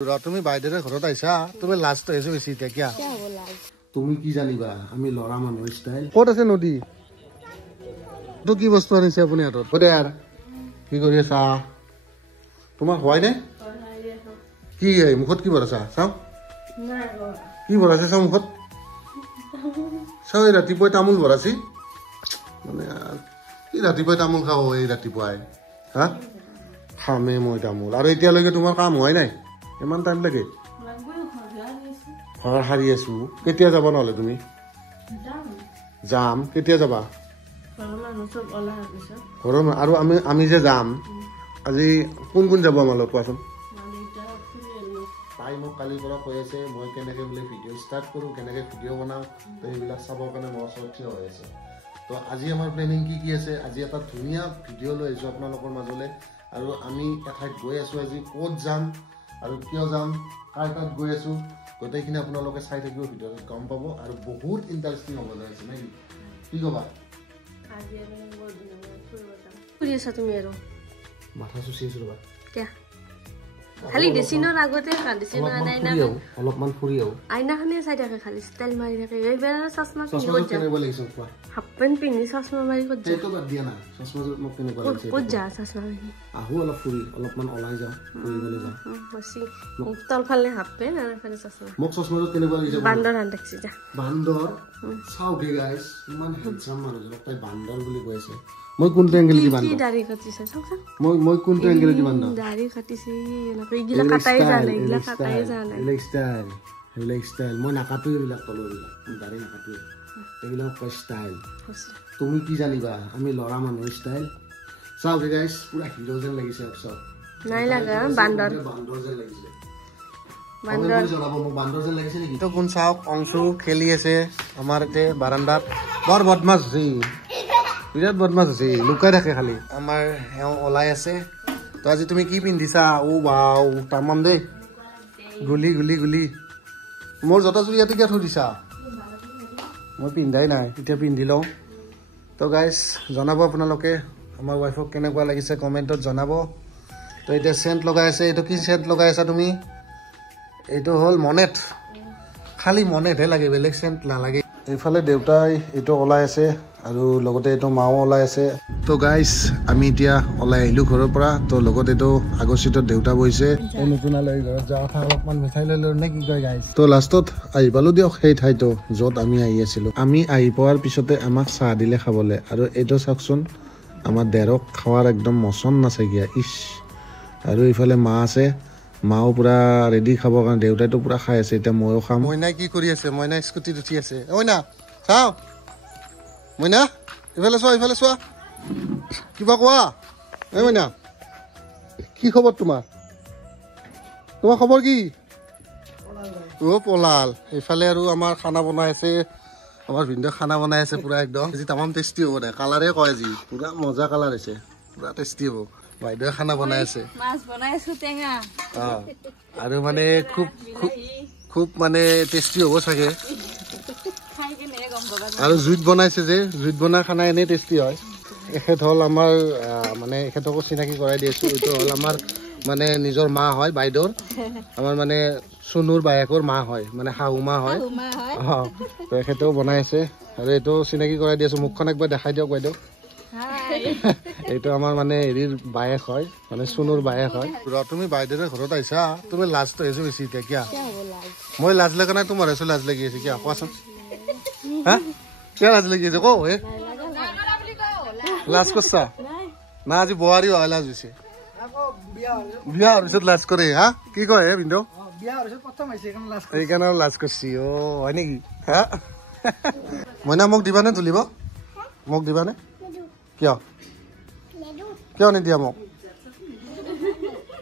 তুমি বাইদেউৰ ঘৰত আইছা তুমি লাষ্ট হৈছে বেছি এতিয়া কিয়া তুমি কি জানিবা আমি লৰা মানুহ ষ্টাইল ক'ত আছে নদী তো কি বস্তু আনিছে আপুনি হাতত ক'ত ইয়াৰ কি কৰি আছা তোমাৰ হয় নে কি মুখত কি ভৰাছা চাও কি ভৰাছে চাও মুখত চাও এই ৰাতিপুৱাই তামোল ভৰাছি মানে কি ৰাতিপুৱাই তামোল খাব এই ৰাতিপুৱাই হা খামে মই তামোল আৰু এতিয়ালৈকে তোমাৰ কাম হয় নাই ইমান টাইম লাগে ঘৰ হাৰি আছো কেতিয়া যাবা নহলে তুমি যাম কেতিয়া যাবা ঘৰৰ আৰু আমি যে যাম আজি কোন কোন যাব আমাৰ লগত কোৱাচোন তাই মোক কালিৰ পৰা কৈ আছে মই কেনেকে বোলে ভিডিঅ' ষ্টাৰ্ট কৰোঁ কেনেকে ভিডিঅ' বনাওঁ তো এইবিলাক চাবৰ কাৰণে মই ওচৰত থিয় হৈ আছে তো আজি আমাৰ প্লেনিং কি আছে আজি এটা ধুনীয়া ভিডিঅ' লৈ আহিছোঁ আপোনালোকৰ মাজলৈ আৰু আমি এঠাইত গৈ আছোঁ আজি ক'ত যাম আৰু কিয় যাম কাৰ তাত গৈ আছোঁ গোটেইখিনি আপোনালোকে চাই থাকিব ভিডিঅ'ত গম পাব আৰু বহুত ইণ্টাৰেষ্টিং হ'বলৈ আছে নে কি ক'বা মাথা চুচি আছো ৰ'বা খালি ডিচিনৰ আগতে ডিচিনৰ আইনা অলপমান ফুৰি আহো আইনাখনে চাই থাকে খালি ষ্টাইল মাৰি থাকে এইবাৰ চশমা হাফ পেণ্ট পিন্ধি চশমা মাৰি ক'ত যা ক'ত যা চশমা পিন্ধি আহো অলপ ফুৰি অলপমান ওলাই যাওঁ ফুৰিবলৈ যাওঁ তলফালে হাফ পেণ্ট আৰু এফালে চশমা মোক চশমাযোৰ কেনেকুৱা লাগিছে বান্দৰ আন দেখছি যা বান্দৰ চাও কি গাইছ ইমান হেণ্ডসাম মানুহজনক তাই বান্দৰ বুলি কৈ আছে মই কোনটো এংগেল দি বান্দৰ দাড়ি কাটিছে চাওঁচোন মই কোনটো এংগেল দি বান্দৰ দাড়ি কাটিছে এনেকৈ ইগিলা কাটাই জানে ইগিলা কাটাই জানে এইবিলাক ষ্টাইল মই নাকাটো এইবিলাক তলৰবিলাক দাড়ি নাকাটো এইবিলাক কয় ষ্টাইল তুমি কি জানিবা আমি ল'ৰা মানুহৰ ষ্টাইল চাও কি গাইছ পুৰা হিৰো যেন লাগিছে চাও নাই লাগা বান্দৰ যেন লাগিছে বান্দৰ যেন লাগিছে নেকি তো কোন চাওক অংশু খেলি আছে আমাৰ এতে বাৰান্দাত বৰ বদমাছ আছে বিৰাট বদমাছ আছে লুকাই থাকে খালি আমাৰ এওঁ ওলাই আছে তো আজি তুমি কি পিন্ধিছা ও বাও তামাম দেই গুলি গুলি গুলি মোৰ জোতা চুৰি ইয়াতে কিয় থৈ দিছা মই পিন্ধাই নাই এতিয়া পিন্ধি লওঁ তো গাইজ জনাব আপোনালোকে আমাৰ ৱাইফক কেনেকুৱা লাগিছে কমেণ্টত জনাব তো এতিয়া চেণ্ট লগাই আছে এইটো কি চেণ্ট লগাই আছা তুমি এইটো হ'ল মনেট খালি মনেটহে লাগে বেলেগ চেণ্ট নালাগে এইফালে দেউতাই এইটো ওলাই আছে আৰু লগতে এইটো মাও ওলাই আছে তো গাইজ আমি এতিয়া ওলাই আহিলোঁ ঘৰৰ পৰা তো লগত এইটো আগৰ চিটত দেউতা বহিছে নতুনালৈ ঘৰত যোৱা কথা অলপমান মিঠাই লৈ লওঁ নে কি কয় গাইজ তো লাষ্টত আহি পালোঁ দিয়ক সেই ঠাইতো য'ত আমি আহি আছিলোঁ আমি আহি পোৱাৰ পিছতে আমাক চাহ দিলে খাবলৈ আৰু এইটো চাওকচোন আমাৰ দেৰক খোৱাৰ একদম মচন নাচাগীয়া ইচ আৰু ইফালে মা আছে মাও পুৰা ৰেডি খাবৰ কাৰণে দেউতাইতো পুৰা খাই আছে এতিয়া ময়ো খাম মইনাই কি কৰি আছে মইনাই স্কুটিত উঠি আছে মইনা চাওঁ মইনা ইফালে চোৱা কিবা কোৱা এই মইনা কি খবৰ তোমাৰ খবৰ কি পলাল এইফালে আৰু আমাৰ খানা বনাই আছে আমাৰ ভিনদেউ খানা বনাই আছে পুৰা একদম আজি তামাম টেষ্টি হ'ব দে কালাৰে কয় আজি পুৰা মজা কালাৰ হৈছে পুৰা টেষ্টি হ'ব বাইদেউৱে খানা বনাই আছে আৰু মানে খুব মানে টেষ্টি হ'ব চাগে আৰু জুইত বনাইছে যে জুইত বনোৱা খানা এনেই টেষ্টি হয় এখেত হ'ল আমাৰ মানে এখেতকো চিনাকি কৰাই দি আছোঁ এইটো হ'ল আমাৰ মানে নিজৰ মা হয় বাইদেউৰ আমাৰ মানে চুনুৰ বায়েকৰ মা হয় মানে শাহু মা হয় তো এখেতেও বনাই আছে আৰু এইটো চিনাকি কৰাই দি আছোঁ মুখখন একবাৰ দেখাই দিয়ক বাইদেউ এইটো আমাৰ মানে হেৰিৰ বায়েক হয় মানে চুনুৰ বায়েক হয় তুমি বাইদেউৰ ঘৰত আইছা তুমি লাজটো আহিছো বেছি এতিয়া কিয় মই লাজ লগা নাই তোমাৰ আছো লাজ লাগি আছে কিয় কোৱাচোন হা কিয় লাজ লাগি আছে কওঁ লাজ কৰছা না আজি বোৱাৰী হয় লাজ হৈছে বিয়া হোৱাৰ পিছত লাজ কৰে হা কি কয় হে ভিনদেউ সেইকাৰণে লাজ কৰছি অ হয় নেকি হা মইনা মোক দিবানে তুলিব মোক দিবানে কিয় নিদিয়া মোক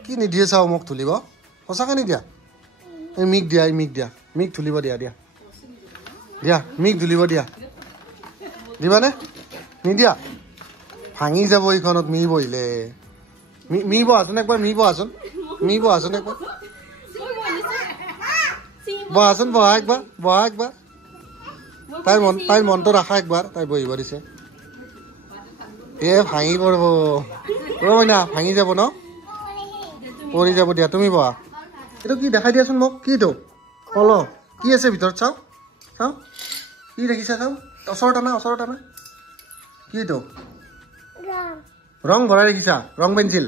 কি নিদিয়ে চাওঁ মোক তুলিব সঁচাকৈ নিদিয়া এই মিক দিয়া মিক তুলিব দিয়া মিক তুলিব দিয়া দিবানে নিদিয়া ভাঙি যাব এইখনত মি বহিলে মি বহাচোন একবাৰ একবাৰ বহা একবাৰ তাইৰ মনটো ৰাখা একবাৰ তাই বহিব দিছে ভাঙি পড়ব মইনা ভাঙি যাব ন পৰি যাব দিয়া তুমি বহা এইটো কি দেখাই দিয়াচোন মোক কি এইটো কল কি আছে ভিতৰত চাওঁ চাওঁ কি দেখিছা চাওঁ ওচৰত আনা কি এইটো ৰং ভৰাই দেখিছা ৰং পেঞ্চিল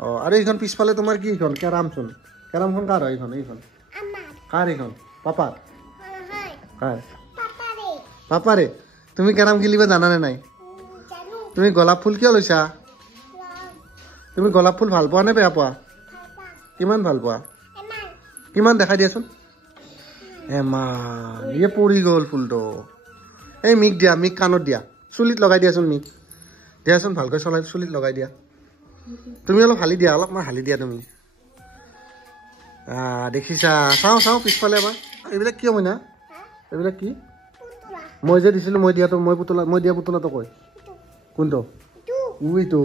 অঁ আৰু এইখন পিছফালে তোমাৰ কি এইখন কেৰামচোন কেৰামখন কাৰ হয় এইখন কাৰ এইখন পাপাৰ কাৰ পাপাৰে তুমি কেৰাম খেলিব জানানে নাই তুমি গোলাপ ফুল কিয় লৈছা তুমি গোলাপ ফুল ভাল পোৱা নে বেয়া পোৱা কিমান ভাল পোৱা কিমান দেখাই দিয়াচোন এমান ইয়ে পৰি গ'ল ফুলটো এই মিক দিয়া মিক কাণত দিয়া চুলিত লগাই দিয়াচোন মিক দিয়াচোন ভালকৈ চলাই চুলিত লগাই দিয়া তুমি অলপ হালি দিয়া অলপমান হালি দিয়া তুমি দেখিছা চাওঁ পিছফালে এবাৰ এইবিলাক কিয় মইনা এইবিলাক কি মই যে দিছিলোঁ মই দিয়া পুতলাটো কৈ কোনটো উইটো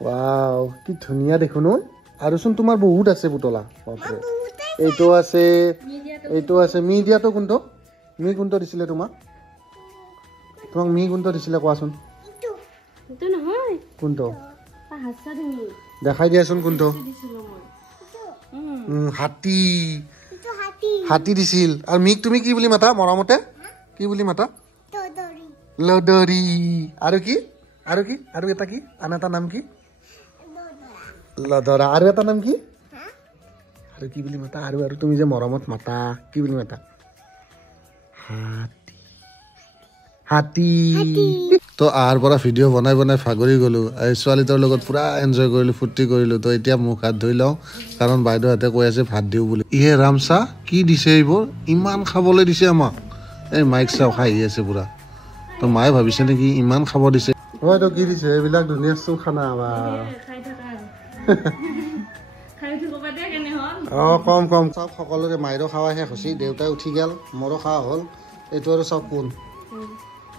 ৱাও কি ধুনীয়া দেখোন আৰুচোন তোমাৰ বহুত আছে পুতলা বাপৰে এইটো আছে মি দিয়াটো কোনটো মি কোনটো দিছিলে তোমাক মি কোনটো দিছিলে কোৱাচোন কোনটো দেখাই দিয়াচোন কোনটো হাতী দিছিল আৰু মিক তুমি কি বুলি মাতা মৰমতে কি বুলি মাতা লদৰি আৰু এটা কি আন এটা নাম কি লদৰা আৰু এটা নাম কি আৰু কি বুলি মাতা আৰু তুমি যে মৰমত মাতা কি বুলি মাতা হাতী তো আহাৰ পৰা ভিডিঅ' বনাই ভাগৰি গ'লো এই ছোৱালীটোৰ লগত পুৰা এনজয় কৰিলোঁ ফূৰ্তি কৰিলোঁ তো এতিয়া মুখ হাত ধুই লওঁ কাৰণ বাইদেউহঁতে কৈ আছে ভাত দিওঁ বুলি ইহে ৰামচা কি দিছে এইবোৰ ইমান খাবলৈ দিছে আমাক এই মাইক চাও খাই আছে পুৰা তো মায়ে ভাবিছে নেকি ইমান খাব দিছে হয়তো কি দিছে এইবিলাক ধুনীয়া চোন খানা কম চব সকলোৰে মায়েৰো খাৱা শেষ হৈছে দেউতাই উঠি গ'ল মোৰো খাৱা হ'ল এইটো আৰু চব কোন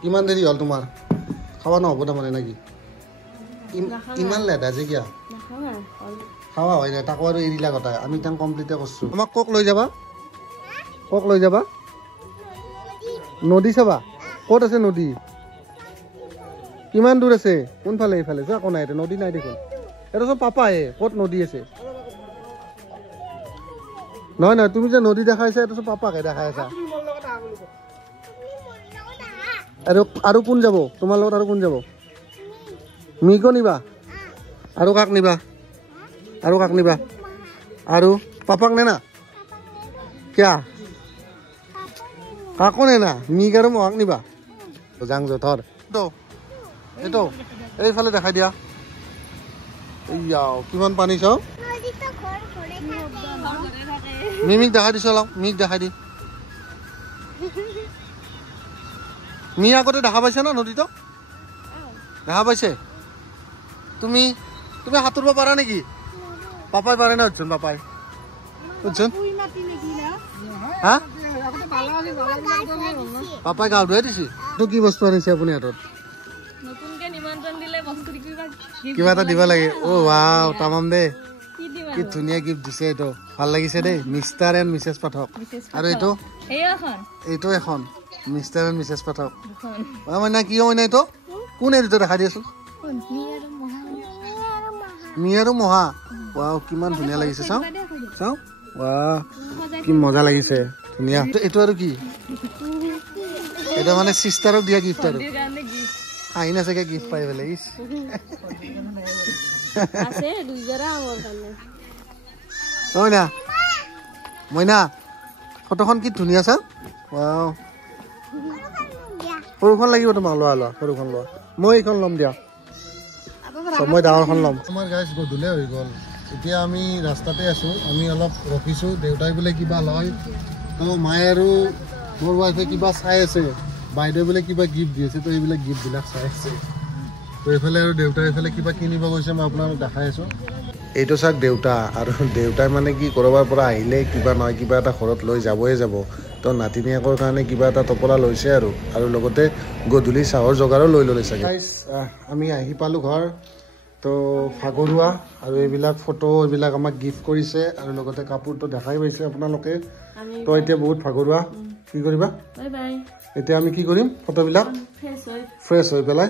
কিমান দেৰি হ'ল তোমাৰ খাৱা নহ'ব তাৰমানে নেকি ইমান লেট আজি কিয় খাৱা হয় নাই তাকো আৰু এৰিলা কথাই আমি তাক কমপ্লিটে কৰিছোঁ আমাক কক লৈ যাবা নদী চাবা ক'ত আছে নদী কিমান দূৰ আছে কোনফালে এইফালে যোৱা একো নাই নদী নাই দেখোন এইটো চব পাপাই ক'ত নদী আছে নহয় তুমি যে নদী দেখাইছা এইটো চব পাপাকে দেখাই আছা আৰু কোন যাব তোমাৰ লগত আৰু কোন যাব মিকো নিবা আৰু কাক নিবা আৰু পাপাক নে না কিয়া কাকো নে না মিক আৰু মহাক নিবা যাং থৰ এইটো এইফালে দেখাই দিয়া কিমান পানী চাওঁ মিক দেখাই দিছ অলপ মিক দেখাই দি মি আগতে দেখা পাইছে না নদীটো দেখা পাইছে তুমি সাঁতুৰিব পাৰা নেকি পাপাই পাৰে না উঠছোন পাপাই হা পাপাই গা ধুৱাই দিছে তো কি বস্তু আনিছে আপুনি হাতত কিবা এটা দিব লাগে ৱাও তামাম দে কি ধুনীয়া গিফ্ট দিছে এইটো ভাল লাগিছে দেই মিষ্টাৰ এণ্ড মিছেছ পাঠক আৰু এইটো এখন মিষ্টাৰ এণ্ড মিছেছ পাঠক মানে কি হয় না এইটো কোন এইটো দেখাই দিয়াচোন মি আৰু মহা ৱাও কিমান ধুনীয়া লাগিছে চাওঁ ৱাহ কি মজা লাগিছে ধুনীয়া এইটো আৰু কি এইটো মানে চিষ্টাৰক দিয়া গিফ্ট আৰু আহি না চাগে গিফ্ট পাই পেলাই মইনা ফটোখন কি ধুনীয়া চা ৱাও সৰুখন লাগিব তোমাক লোৱা সৰুখন লোৱা মই এইখন ল'ম দিয়া মই ডাঙৰখন ল'ম আমাৰ গাইজ গধূলি হৈ গ'ল এতিয়া আমি ৰাস্তাতে আছোঁ আমি অলপ ৰখিছোঁ দেউতাই বোলে কিবা লয় তো মায়ে আৰু মোৰ ৱাইফে কিবা চাই আছে বাইদেউ বোলে কিবা গিফ্ট দি আছে তো এইবিলাক গিফ্টবিলাক চাই আছে তো এইফালে আৰু দেউতাই এইফালে কিবা কিনিব গৈছে মই আপোনালোক দেখাই আছোঁ এইটো চাওক দেউতা আৰু দেউতাই মানে কি ক'ৰবাৰ পৰা আহিলে কিবা নহয় কিবা এটা ঘৰত লৈ যাবই যাব তো নাতিনীয়েকৰ কাৰণে কিবা এটা টপলা লৈছে আৰু লগতে গধূলি চাহৰ জগাৰো লৈ ল'লে চাগে আমি আহি পালোঁ ঘৰ তো ভাগৰুৱা আৰু এইবিলাক ফটো এইবিলাক আমাক গিফ্ট কৰিছে আৰু লগতে কাপোৰটো দেখাই পাইছে আপোনালোকে তো এতিয়া বহুত ভাগৰুৱা কি কৰিবা এতিয়া আমি কি কৰিম ফটোবিলাক ফ্ৰেছ হৈ পেলাই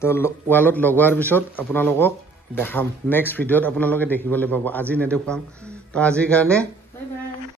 তো ৱালত লগোৱাৰ পিছত আপোনালোকক দেখাম নেক্সট ভিডিঅ'ত আপোনালোকে দেখিবলৈ পাব আজি নেদেখুৱাম তো আজিৰ কাৰণে